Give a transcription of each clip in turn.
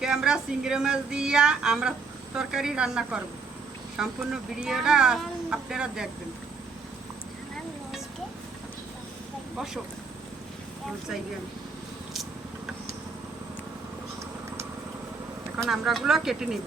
আজকে আমরা চিংড়ি মাছ দিয়া আমরা তরকারি রান্না করব। সম্পূর্ণ ভিডিওটা আপনারা দেখবেন। বসো, এখন আমরা গুলো কেটে নিব।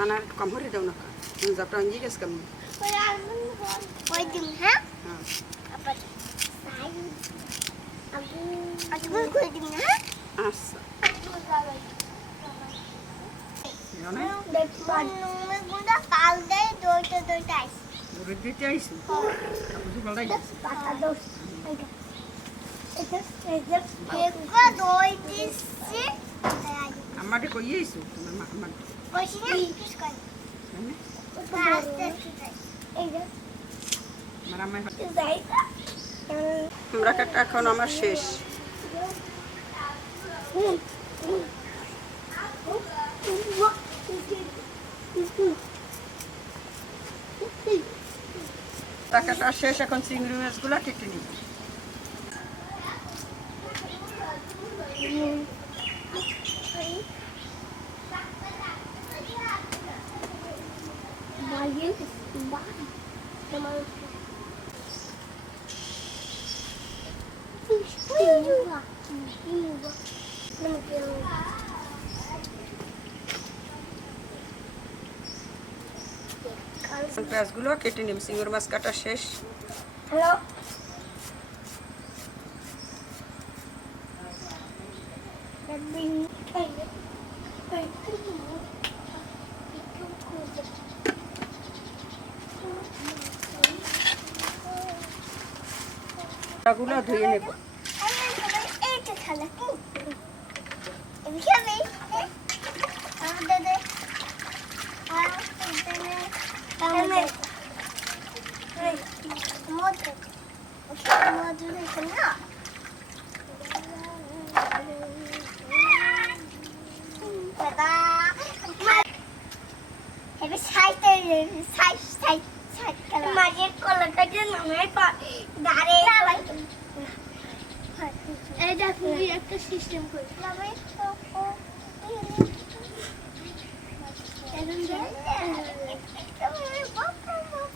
Mana kamu ada nak? Zapra ini kes kamu. Apa? Aku asa. Amade ko yesu, amade. আমরা কাটা এখন আমার শেষ। কাটা শেষ, এখন চিংড়ি মাছগুলো কেটে নিব। পেঁয়াজগুলো কেটে নিব। চিংড়ি মাছ কাটা শেষ। হ্যালো, গুলো ধুয়ে নেব। একটা সিস্টেম করে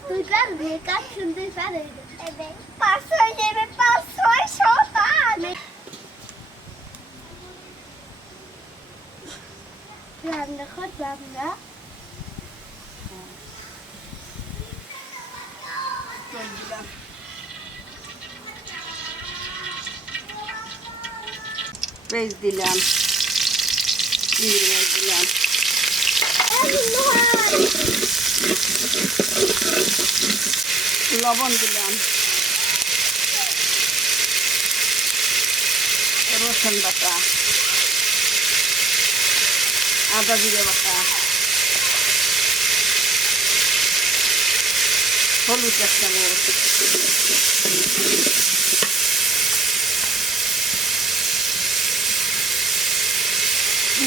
তুই পারবি, কাজ শুনতে পারবি। রান্না করবো আমরা। পেঁয়াজ দিলাম, চিংড়ি মাছ দিলাম, লবণ দিলাম, রসুন বাটা, আদা জিরে বাটা, হলুদ এক চামচ,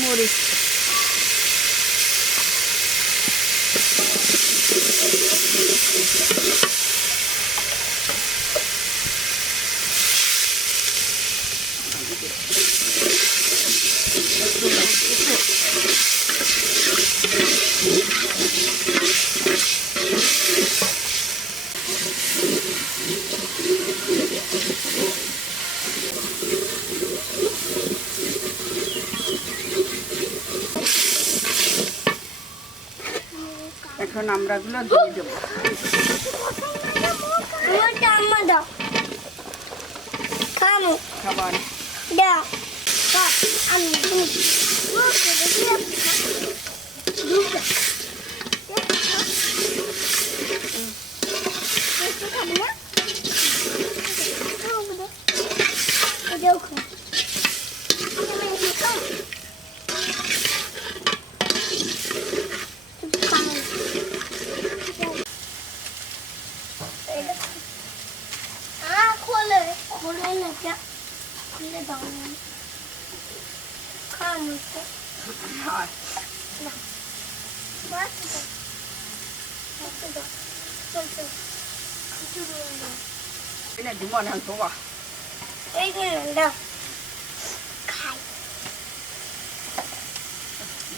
মরিচ, এখন আমরাগুলো দিয়ে দেবো। খাবার cái này đúng ngon hàng số à? Cái này đâu? Khai.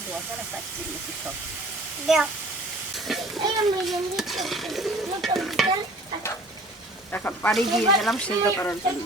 Đùa cái là sạch chỉ một chút thôi. Đeo. Đây là mình đi một cầm chân. এখন পানি দিয়ে দিলাম সিদ্ধ করার জন্য।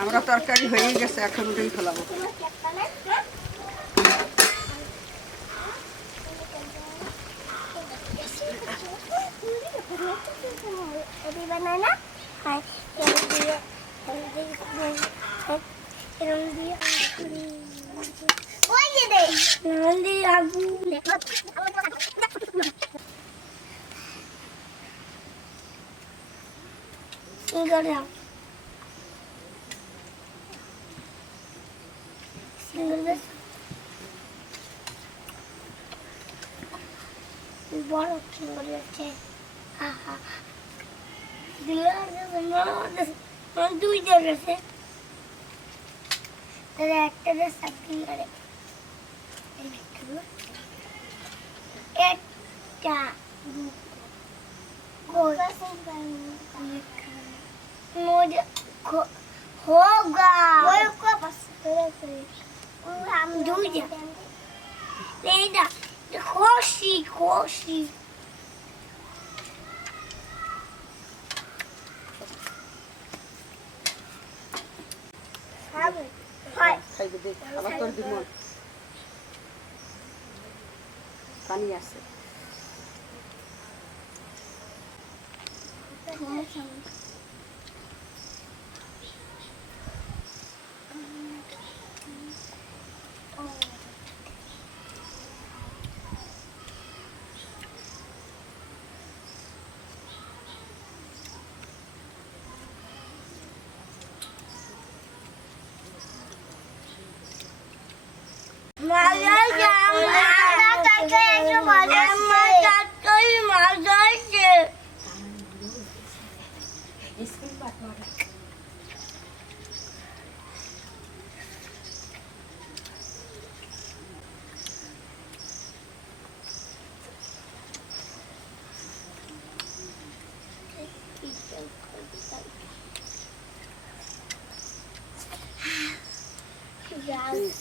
আমরা তরকারি হয়ে গেছে, এখন ওটাই ফেলাবো। বড় চিংড়ি আছে, দুইটা রয়েছে, একটা একটা hoga duida Leda koshi খাইবে দেখ, আবার তোর দিব পানি আছে। আর